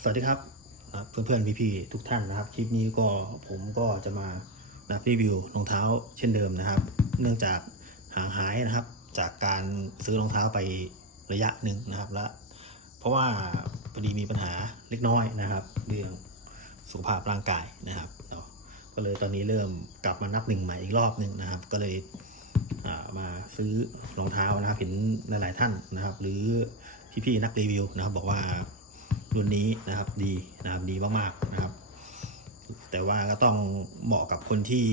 สวัสดีครับอ่าเพื่อนๆพี่ๆทุกท่านนะครับ คลิปนี้ก็ผมก็จะมานะรีวิวรองเท้าเช่นเดิมนะครับ เนื่องจากห่างหายนะครับ จากการซื้อรองเท้าไประยะหนึ่งนะครับและเพราะว่าพอดีมีปัญหาเล็กน้อยนะครับ เรื่องสุขภาพร่างกายนะครับ ก็เลยตอนนี้เริ่มกลับมานับหนึ่งใหม่อีกรอบหนึ่งนะครับ ก็เลยมาซื้อรองเท้านะครับเห็นหลาย ๆ ท่านนะครับ หรือพี่ๆนักรีวิวนะครับบอกว่า รุ่นนี้นะครับดีนะครับดีมากๆนะครับ แต่ว่าก็ต้องเหมาะกับคนที่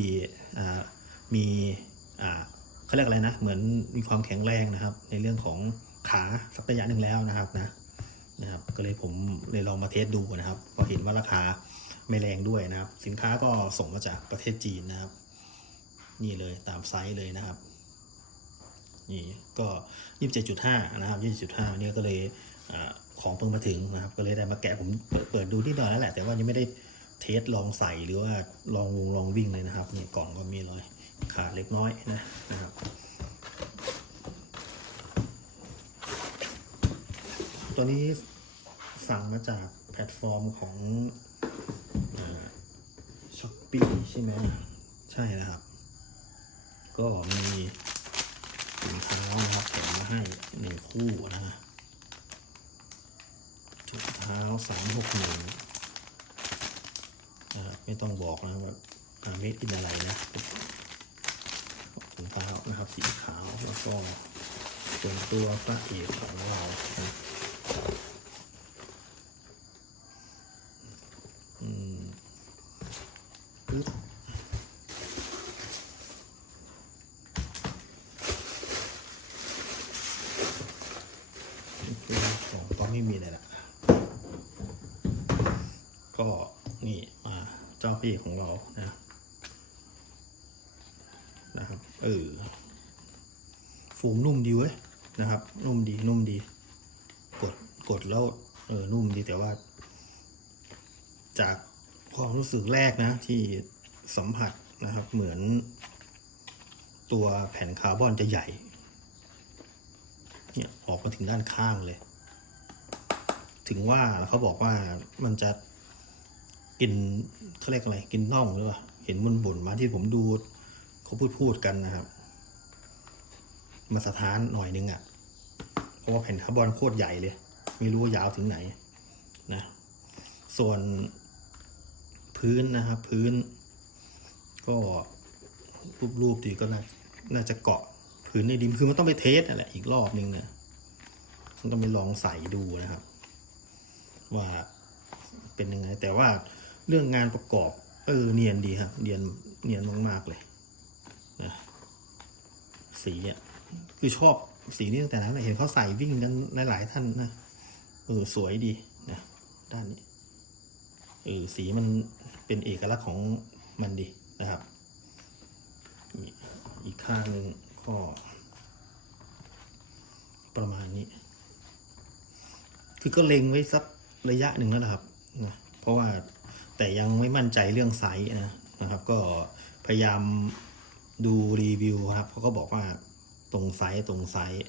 มีเขาเรียกอะไรนะ เหมือนมีความแข็งแรงนะครับ ในเรื่องของขาสักระยะหนึ่งแล้วนะครับนะนะครับ ก็เลยผมเลยลองมาเทสดูนะครับพอเห็นว่าราคาไม่แรงด้วยนะครับ สินค้าก็ส่งมาจากประเทศจีนนะครับ นี่เลยตามไซส์เลยนะครับนี่ก็ยี่สิบเจ็ดจุดห้านะครับยี่สิบจุดห้าเนี่ยก็เลย ของเพิ่งมาถึงนะครับ ก็เลยได้มาแกะผมเปิดดูนิดหน่อยแล้วแหละ แต่ว่ายังไม่ได้เทสลองใส่หรือว่าลองวงลองวิ่งเลยนะครับนี่กล่องก็มีรอยขาดเล็กน้อยนะนะครับ ตัวนี้สั่งมาจากแพลตฟอร์มของช้อปปี้ใช่ไหมใช่นะครับ ก็มีถุงเท้านะครับแถมมาให้หนึ่งคู่นะฮะถุงเท้า สามหกหนึ่งนะครับไม่ต้องบอกนะว่าอาเมดอินอะไรนะถุงเท้านะครับสีขาวแล้วก็ส่วนตัวพระเอกของเรานะอืมปึ๊บ ของก็ไม่มีอะไรละ ก็นี่มาเจ้าพี่ของเรานะนะครับเออฟูมนุ่มดีเว้ยนะครับ นุ่มดีนุ่มดี กดกดแล้วเออนุ่มดีแต่ว่า จากความรู้สึกแรกนะ ที่สัมผัสนะครับ เหมือน ตัวแผ่นคาร์บอนจะใหญ่ เนี่ยออกมาถึงด้านข้างเลย ถึงว่าเขาบอกว่ามันจะ กินเขาเรียกอะไร กินน่องหรือเปล่าเห็นมันบ่นมาที่ผมดูเขาพูดพูดกันนะครับ มาสถานหน่อยนึงอะ่ะ เพราะว่าแผ่นคาร์บอนโคตรใหญ่เลย ไม่รู้ว่ายาวถึงไหนนะ ส่วนพื้นนะครับพื้น ก็รูปๆดีก็น่าน่าจะเกาะพื้นในดินคือมันต้องไปเทสนั่นแหละอีกรอบนึงเนี่ยต้องไปลองใส่ดูนะครับ ว่าเป็นยังไง แต่ว่า เรื่องงานประกอบ เออเนียนดีครับเนียนเนียนมากๆเลยนะสีอะคือชอบสีนี้ตั้งแต่นั้นเห็นเขาใส่วิ่งกันหลาย ๆ ท่านนะเออสวยดีนะด้านนี้เออสีมันเป็นเอกลักษณ์ของมันดีนะครับอีกข้างหนึ่งก็ประมาณนี้ คือก็เล็งไว้สักระยะหนึ่งแล้วนะครับนะเพราะว่า แต่ยังไม่มั่นใจเรื่องไซส์นะนะครับ ก็พยายามดูรีวิวครับเขาก็บอกว่าตรงไซส์ตรงไซส์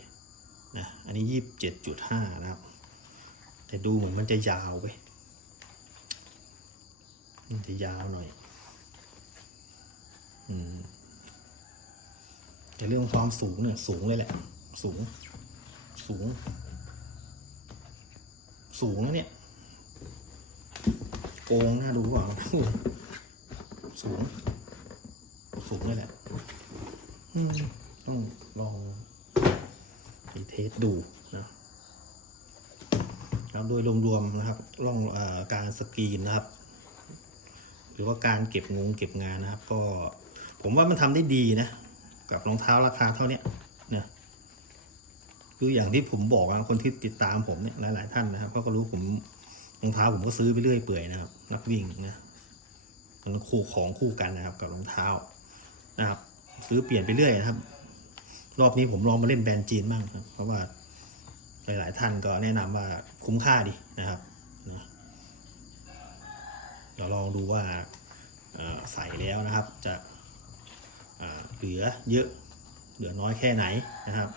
นะอันนี้ยี่สิบเจ็ดจุดห้านะครับ แต่ดูเหมือนมันจะยาวไปมันจะยาวหน่อยอืมแต่เรื่องความสูงเนี่ยสูงเลยแหละ สูง สูง สูงนะเนี่ย กงน่าดูเปล่าสูง สูงเลยแหละต้องลองไปเทสดูนะครับโดยรวมๆนะครับล่องอการสกรีนนะครับ หรือว่าการเก็บงงเก็บงานนะครับ ก็ผมว่ามันทำได้ดีนะ กับรองเท้าราคาเท่าเนี้ยนะคืออย่างที่ผมบอกนะคนที่ติดตามผมเนี่ยหลายๆท่านนะครับเขาก็รู้ผม รองเท้าผมก็ซื้อไปเรื่อยเปื่อยนะครับ นักวิ่งนะมันคู่ของคู่กันนะครับ กับรองเท้านะครับ ซื้อเปลี่ยนไปเรื่อยนะครับ รอบนี้ผมลองมาเล่นแบรนด์จีนบ้างครับ เพราะว่าหลาย ๆ ท่านก็แนะนำว่าคุ้มค่าดีนะครับนะเดี๋ยวลองดูว่าใส่แล้วนะครับ จะเหลือเยอะเหลือน้อยแค่ไหนนะครับ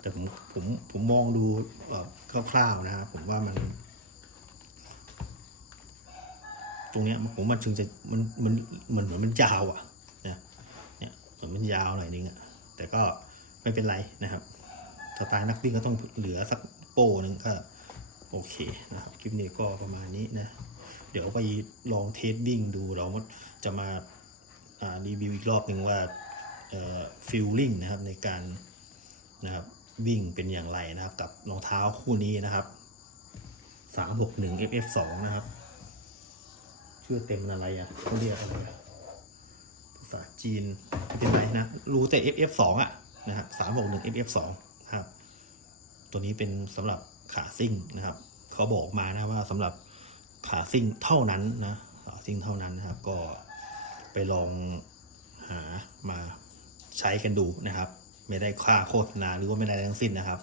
แต่ผมผมผมมองดูคร่าว ๆ นะครับ ผมว่ามัน ตรงเนี้ยผมมันจึงจะมันมันมันเหมือนมันยาวอะนะเนี่ยเหมือนมันยาวหน่อยนึงอะแต่ก็ไม่เป็นไรนะครับสไตล์นักวิ่งก็ต้องเหลือสักโป้หนึ่งก็โอเคนะครับคลิปนี้ก็ประมาณนี้นะเดี๋ยวไปลองเทสวิ่งดูเราจะมาอ่ารีวิวอีกรอบหนึ่งว่าฟิลลิ่งนะครับในการนะครับวิ่งเป็นอย่างไรนะครับกับรองเท้าคู่นี้นะครับ 361 FF2 นะครับ ชื่อเต็มอะไรอะเขาเรียกอะไรอะภาษาจีนเป็นไรนะ รู้แต่ FF2 อะนะครับ361 FF2 นะครับ ตัวนี้เป็นสำหรับขาซิ่งนะครับ เขาบอกมานะว่าสำหรับขาซิ่งเท่านั้นนะขาซิ่งเท่านั้นนะครับ ก็ไปลองหามาใช้กันดูนะครับ ไม่ได้ค่าโฆษณาหรือว่าไม่ได้ทั้งสิ้นนะครับ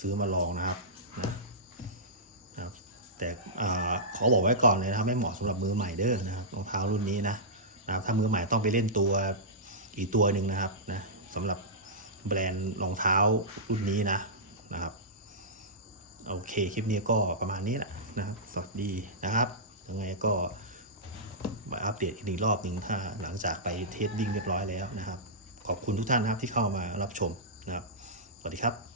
ซื้อมาลองนะครับนะนะครับ แต่ขอบอกไว้ก่อนเลยนะครับไม่เหมาะสำหรับมือใหม่เด้อนะครับรองเท้ารุ่นนี้นะนะครับถ้ามือใหม่ต้องไปเล่นตัวอีกตัวหนึ่งนะครับนะสำหรับแบรนด์รองเท้ารุ่นนี้นะนะครับโอเคคลิปนี้ก็ประมาณนี้แหละนะครับสวัสดีนะครับยังไงก็มาอัปเดตอีกหนึ่งรอบหนึ่งถ้าหลังจากไปเทสดิ้งเรียบร้อยแล้วนะครับ ขอบคุณทุกท่านนะครับที่เข้ามารับชมนะครับ สวัสดีครับ